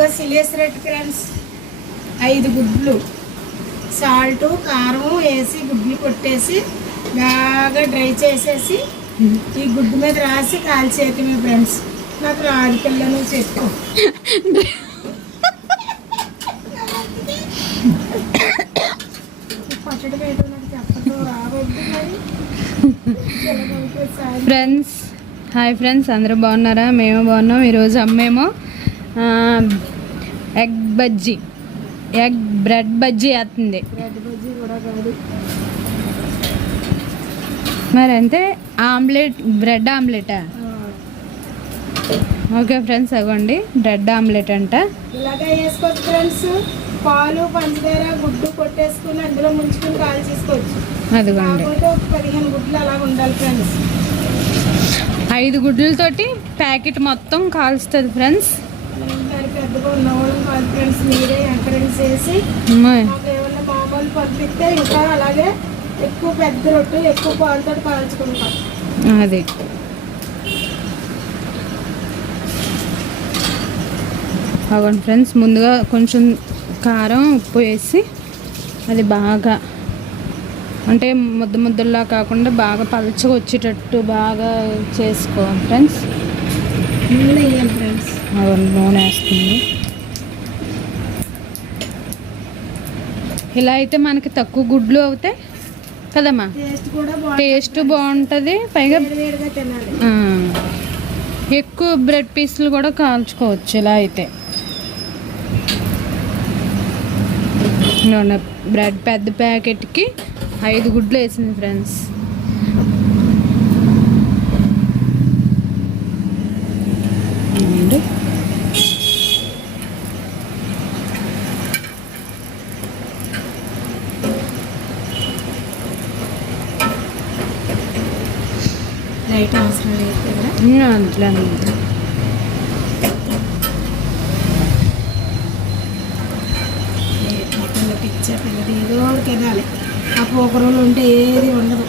ఇదిగో సిలియస్ red friends ఐదు గుడ్లు. సాల్ట్ కారం వేసి గుడ్లు కొట్టేసి బాగా డ్రై చేసేసి ఈ గుడ్డు మీద రాసి కాల్చేయటమే ఫ్రెండ్స్. నాకు రాదు పిల్లలు చెప్పు. పచ్చడి ఏంటో నాకు చెప్పదు రావద్దు మరి. ఫ్రెండ్స్ హాయ్ ఫ్రెండ్స్ అందరూ బాగున్నారా? మేము బాగున్నాం. ఈరోజు అమ్మేమో egg bajji. Egg bread bajji వేస్తుంది మరి అంతే ఆమ్లెట్ బ్రెడ్ ఆమ్లెటా? ఓకే ఫ్రెండ్స్ అవ్వండి బ్రెడ్ ఆమ్లెట్ అంట. ఇలాగే వేసుకోవచ్చు ఫ్రెండ్స్. పాలు పంచదార గుడ్డు కొట్టేసుకుని అందులో ముంచుకుని కాల్ చేసుకోవచ్చు. అదిగోండి. పదిహేను గుడ్లు అలా ఉండాలి ఫ్రెండ్స్. ఐదు గుడ్లతోటి ప్యాకెట్ మొత్తం కాల్స్తుంది ఫ్రెండ్స్. పెద్దగా ఉన్నవాళ్ళం కాదు ఫ్రెండ్స్ మీరే ఎంకరేజ్ చేసి అమ్మాయి. మాకు ఏమన్నా మామూలు పంపిస్తే ఇంకా అలాగే ఎక్కువ పెద్ద రొట్టె ఎక్కువ పాలతో కాల్చుకుంటాం అది. ఫ్రెండ్స్ ముందుగా కొంచెం కారం ఉప్పు వేసి అది బాగా అంటే ముద్ద ముద్దల్లా కాకుండా బాగా పలచగా వచ్చేటట్టు బాగా చేసుకోవాలి ఫ్రెండ్స్. నూనె వేయాలి ఫ్రెండ్స్ నూనె వేస్తుంది ఇలా అయితే మనకి తక్కువ గుడ్లు అవుతాయి కదమ్మా? టేస్ట్ బాగుంటుంది. పైగా ఎక్కువ బ్రెడ్ పీసులు కూడా కాల్చుకోవచ్చు ఇలా అయితే. ఇదిగోండి, బ్రెడ్ పెద్ద ప్యాకెట్కి ఐదు గుడ్లు వేసింది ఫ్రెండ్స్ ఇదిగోండి. లైట్ అవసరం లేదు ఉంది. పిల్ల పిచ్చ పిల్లది ఏదో తినాలి. ఆ పోకరలు ఉంటే ఏది ఉండదు.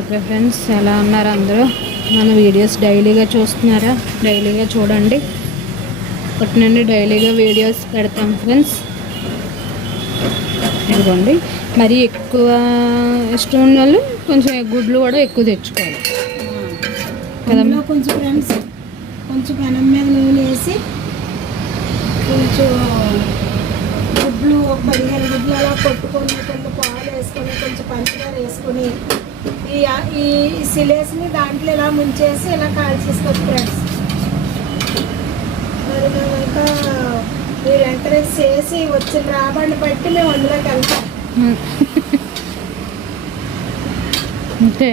ఓకే ఫ్రెండ్స్ ఎలా ఉన్నారు అందరూ? మన వీడియోస్ డైలీగా చూస్తున్నారా? డైలీగా చూడండి. ఇప్పటి నుండి డైలీగా వీడియోస్ పెడతాం ఫ్రెండ్స్. ఇదిగోండి. మరి ఎక్కువ ఇష్టం ఉన్న వాళ్ళు కొంచెం గుడ్లు కూడా ఎక్కువ తెచ్చుకోవాలి. కదా? కొంచెం ఫ్రెండ్స్ కొంచెం పెనం మీద నూనె వేసి కొంచెం గుడ్లు ఒక పదిహేను గుడ్లు అలా కొట్టుకొని కొంచెం పాలు వేసుకొని కొంచెం పంచదార వేసుకొని ఈ ఈ సిలేస్ని దాంట్లో ఇలా ముంచేసి ఇలా కాల్చేసుకోవచ్చు ఫ్రెండ్స్. మరి మేము ఇంకా మీరు ఎంకరేజ్ చేసి వచ్చిన రాబడిని బట్టి మేము అందులోకి వెళ్తాం. అంతే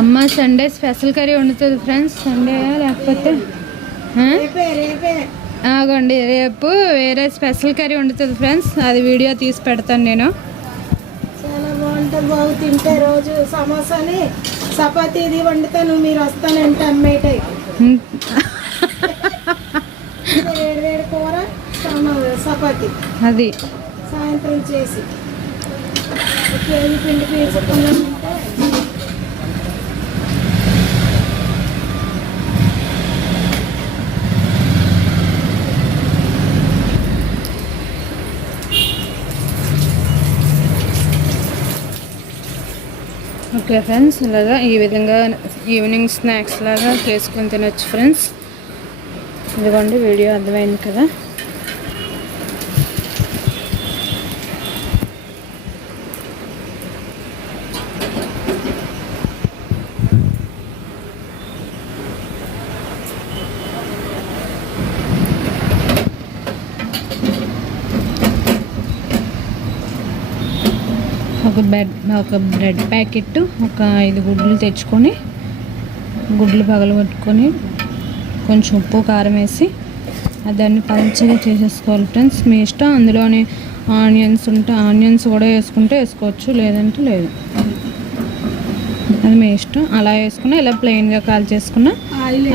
అమ్మ సండే స్పెషల్ కర్రీ వండుతుంది ఫ్రెండ్స్. సండే లేకపోతే ఆగోండి రేపు వేరే స్పెషల్ కర్రీ వండుతుంది ఫ్రెండ్స్. అది వీడియో తీసి పెడతాను నేను. చాలా బాగుంటుంది బాగు తింటే రోజు సమోసాని. చపాతీ ఇది వండుతాను మీరు వస్తానంటే అమ్మేటాయి ఉమ్, వేడి వేడి కూర చపాతీ. అది. సాయంత్రం చేసి. కేజీ పిండి తీసుకున్నామంటే ఓకే ఫ్రెండ్స్ ఇలాగా ఈ విధంగా ఈవినింగ్ స్నాక్స్ లాగా చేసుకొని తినొచ్చు ఫ్రెండ్స్. ఇదిగోండి వీడియో అర్థమైంది కదా. ఒక బెడ్ ఒక బ్రెడ్ ప్యాకెట్ ఒక ఐదు గుడ్లు తెచ్చుకొని గుడ్లు పగలగొట్టుకొని కొంచెం ఉప్పు కారం వేసి దాన్ని పలుచగా చేసేసుకోవాలి ఫ్రెండ్స్ మీ ఇష్టం అందులోనే ఆనియన్స్ ఉంటే ఆనియన్స్ కూడా వేసుకుంటే వేసుకోవచ్చు లేదంటే లేదు. అది మీ ఇష్టం. అలా వేసుకున్నా ఇలా ప్లెయిన్గా కాల్ చేసుకున్నా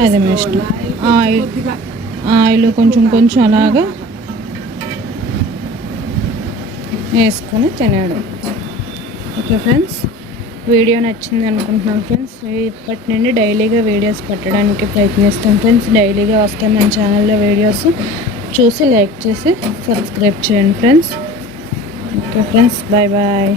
అది మీ. ఇష్టం. ఆయిల్ ఆయిల్ కొంచెం కొంచెం అలాగా వేసుకొని తినేయడం. ఓకే ఫ్రెండ్స్ వీడియో నచ్చింది అనుకుంటున్నాం ఫ్రెండ్స్. ఇప్పటి నుండి డైలీగా వీడియోస్ పెట్టడానికి ప్రయత్నిస్తాం ఫ్రెండ్స్. డైలీగా వస్తాయి మన ఛానల్లో వీడియోస్. చూసి లైక్ చేసి సబ్స్క్రైబ్ చేయండి friends. Okay friends bye bye.